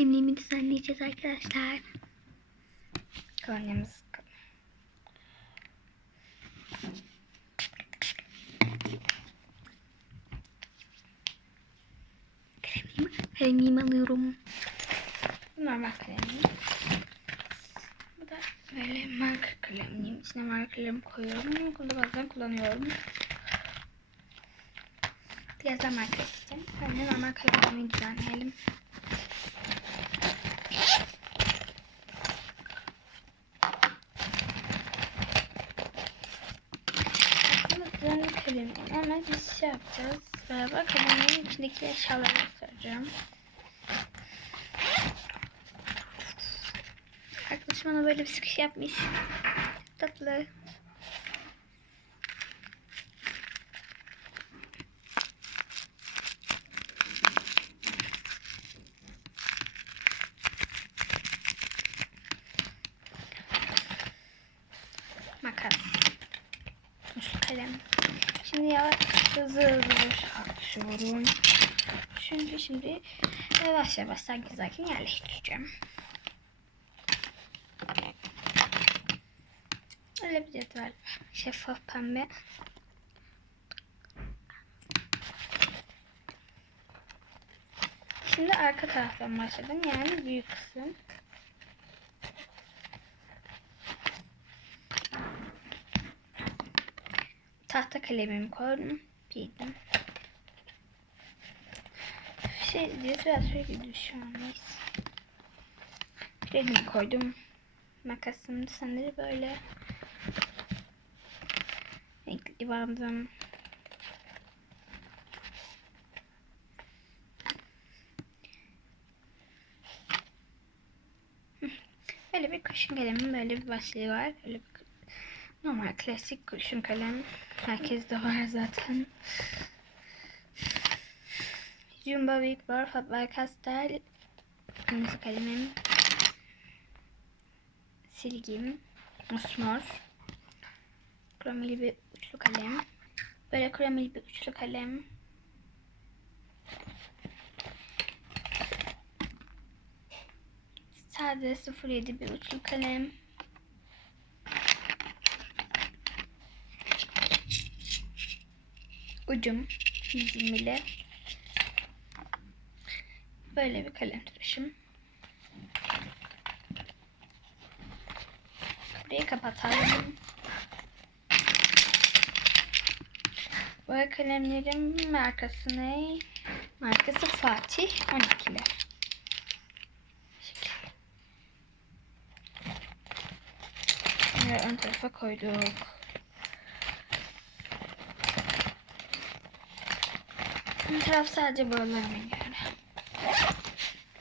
kalemliğimi düzenleyeceğiz arkadaşlar. Kolonyamız. Kalemliğimi, kalemliğimi alıyorum. Normal kalemim. Bu da böyle marker kalemliğim. İçine markerlerimi koyuyorum. Bunu da bazen kullanıyorum. Birazdan marker isteyeceğim. Önce normal kalemliğimi düzenleyelim. Ama biz şey yapacağız. Beraber kalemimin içindeki eşyaları göstereceğim. Arkadaşım bana böyle bir sıkış yapmış. Tatlı. Makas. Tuşlu kalem. Şimdi yavaş hızlı hızlı açıyorum. Şimdi şimdi yavaş yavaş sanki sakin yerleştireceğim. Öyle bir cetvel. Şeffaf pembe. Şimdi arka taraftan başladım. Yani büyük kısım. Tahta kalemimi koydum. Bildim. Şey diye biraz sürekli düşüyormuş. Kremimi koydum. Makasım sanırım böyle. Renkli. Böyle bir kurşun kalemin böyle bir başlığı var. Böyle bir normal klasik kurşun kalem. Herkeste var zaten. Jumbo Big Bar Faber Castell. Kırmızı kalemim. Silgim. Mosmor. Kromili bir uçlu kalem. Böyle kromili bir uçlu kalem. Sade 07 bir uçlu kalem. Ucum 120'li. Böyle bir kalem tıraşım. Burayı kapatalım. Boya kalemlerim markası ne? Markası Fatih 12'li. Bunları ön tarafa koyduk. Ön taraf sadece boyalarımın yani.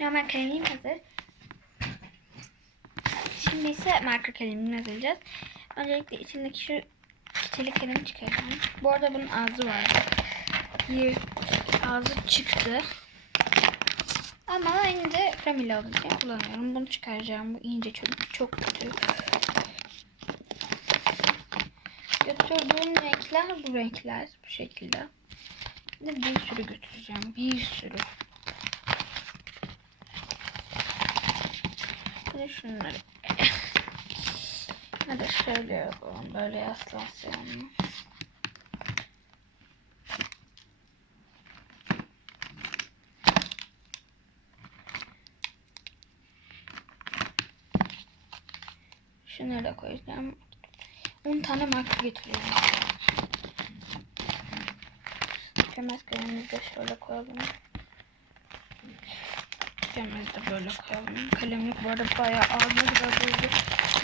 Normal kalemim hazır. Şimdi ise marka kalemini hazırlayacağız. Öncelikle içindeki şu çelik kalemi çıkaracağım. Bu arada bunun ağzı var. Bir ağzı çıktı. Ama yine de kremili olduğu için kullanıyorum. Bunu çıkaracağım. Bu ince çünkü çok kötü. Götürdüğüm renkler bu renkler. Bu şekilde. De bir sürü götüreceğim. Bir sürü. De şunları. Ya da şöyle yapalım. Böyle yaslansın. Şunları da koyacağım. 10 tane marka getiriyorum. Kemer kalemimizi de şöyle koyalım. Kemerimizi de böyle koyalım. Kalemlik bu arada bayağı ağır biraz oldu.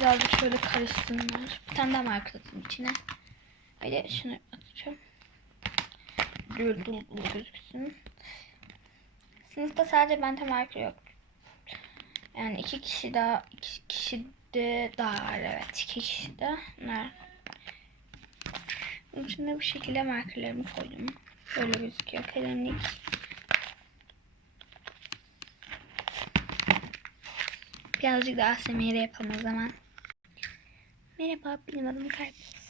Birazcık şöyle karışsınlar. Bir tane daha marka atayım içine. Hadi şunu atacağım. Böyle dolu dolu gözüksün. Sınıfta sadece bende marka yok. Yani iki kişi daha iki kişi de daha var evet. iki kişi de var. Bunun içine bu şekilde markerlerimi koydum. Böyle gözüküyor kalemlik. Birazcık daha ASMR yapalım o zaman. Merhaba benim adım Karpuz.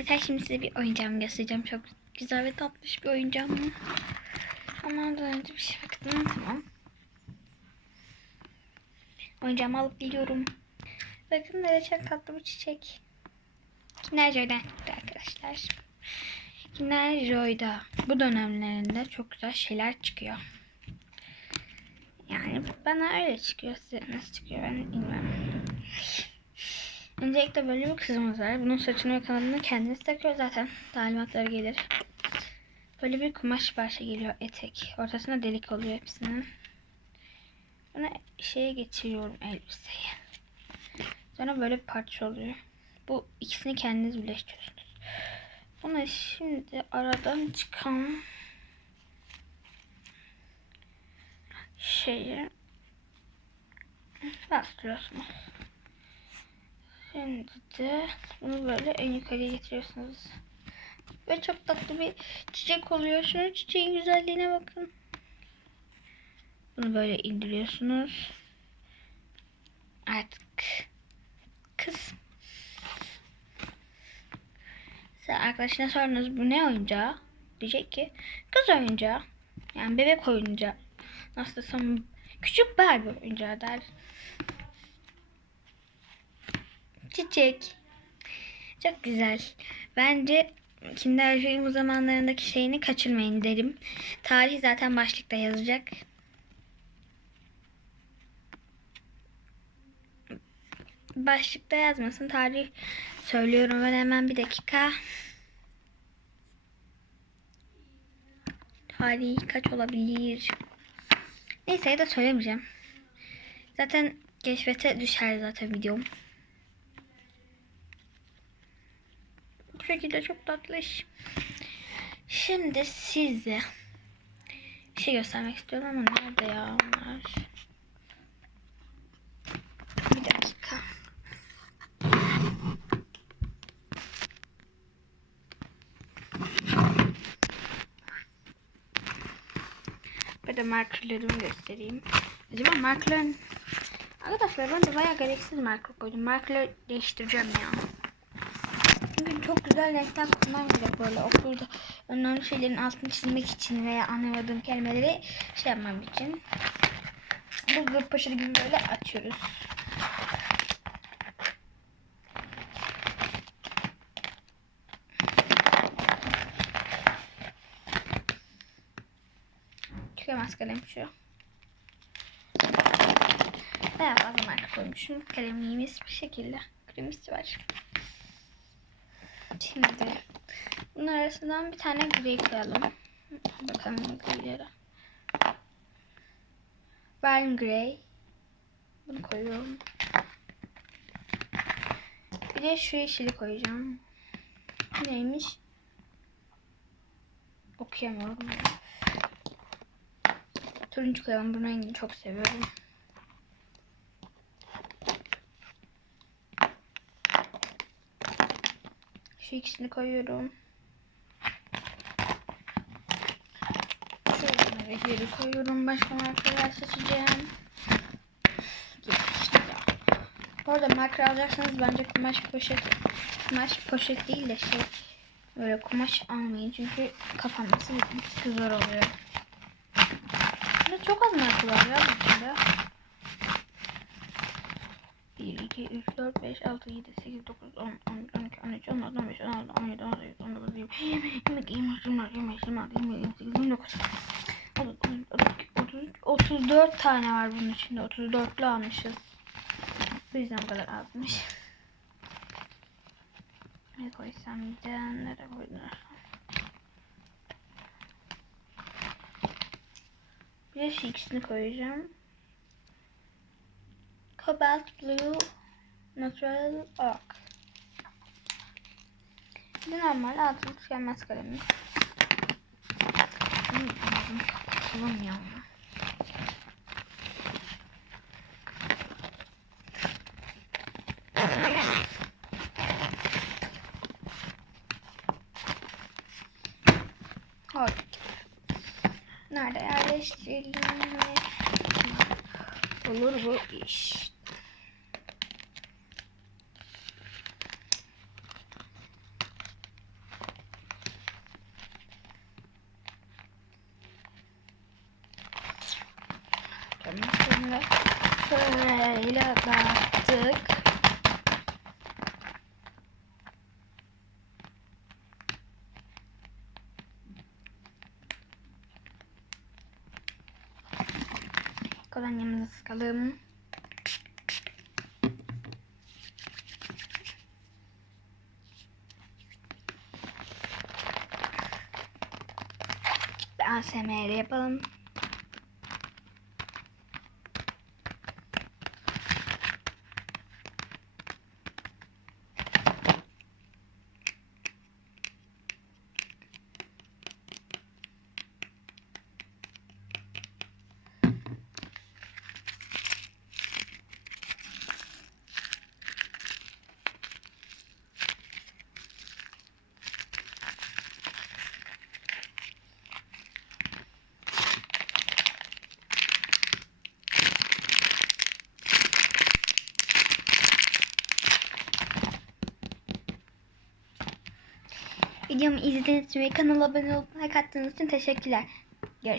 Yeter şimdi size bir oyuncağımı göstereceğim. Çok güzel ve tatlış bir oyuncağım. Ama ondan önce bir şey baktım. Tamam. Oyuncağımı alıp geliyorum. Bakın böyle çok tatlı bir çiçek. Kinder Joy'dan çıktı arkadaşlar. Kinder Joy'da bu dönemlerinde çok güzel şeyler çıkıyor. Yani bana öyle çıkıyor. Size nasıl çıkıyor ben bilmem. Öncelikle böyle bir kızımız var. Bunun saçını ve kanadını kendimiz takıyor zaten. Talimatları gelir. Böyle bir kumaş parça geliyor etek. Ortasına delik oluyor hepsinin. Sonra şeye geçiriyorum elbiseye. Sonra böyle bir parça oluyor. Bu ikisini kendiniz birleştiriyorsunuz. Buna şimdi aradan çıkan şeyi bastırıyorsunuz. Şimdi de bunu böyle en yukarıya getiriyorsunuz. Ve çok tatlı bir çiçek oluyor. Şunun çiçeğin güzelliğine bakın. Bunu böyle indiriyorsunuz. Artık kız. Sen arkadaşına sorunuz bu ne oyuncağı? Diyecek ki kız oyuncağı. Yani bebek oyuncağı. Nasıl desem küçük Barbie oyuncağı der. Çiçek. Çok güzel. Bence Kinder bu zamanlarındaki şeyini kaçırmayın derim. Tarih zaten başlıkta yazacak. Başlıkta yazmasın. Tarih söylüyorum ben hemen bir dakika. Tarih kaç olabilir? Neyse ya da söylemeyeceğim. Zaten keşfete düşer zaten videom. Bu şekilde çok tatlış. Şimdi size bir şey göstermek istiyorum ama nerede ya onlar? Bir dakika. Burada markerlarımı göstereyim. Acaba markerların... Arkadaşlar ben de bayağı gereksiz marker koydum. Markerları değiştireceğim ya. Çok güzel renkler kullanmam gerek böyle okulda önemli şeylerin altını çizmek için veya anlamadığım kelimeleri şey yapmam için. Bu zırt poşeti gibi böyle açıyoruz. Çıkamaz kalem şu. Bayağı fazla marka koymuşum. Kalemliğimiz bir şekilde. Kremisi var. Şimdi bunun arasından bir tane grey koyalım. Bakalım greylere. Barn grey. Bunu koyuyorum. Bir de şu yeşili koyacağım. Neymiş? Okuyamıyorum. Turuncu koyalım. Bu rengini çok seviyorum. Şu ikisini koyuyorum. Şöyle renkleri koyuyorum. Başka markalar seçeceğim. İşte ya. Bu arada marka alacaksanız bence kumaş poşet kumaş poşet değil de şey böyle kumaş almayın çünkü kapanması zor oluyor. Burada çok az marka var ya bu. 1, 2, 3, 4, 5, 6, 7, 8, 9, 10, 11, 12, 13, 14, 15, 16, 17, 18, 19, 20, 22, 23, 24, 25, 26, 27, 28, 29, 30, 32, 33, 34 tane var bunun içinde. 34'lü almışız. Bu yüzden bu kadar azmış. Ne koysam bir nereye koydum? Bir de şu ikisini koyacağım. Cobalt Blue Natural Oak. Bir normal altın tükenmez kalemi. Kapatalım ya. Orada. Nerede yerleştirelim? Olur bu iş. Sonra şöyle dağıttık. Kolonyamızı sıkalım. ASMR yapalım. Videomu izlediğiniz ve kanala abone olup like attığınız için teşekkürler. Görüşürüz.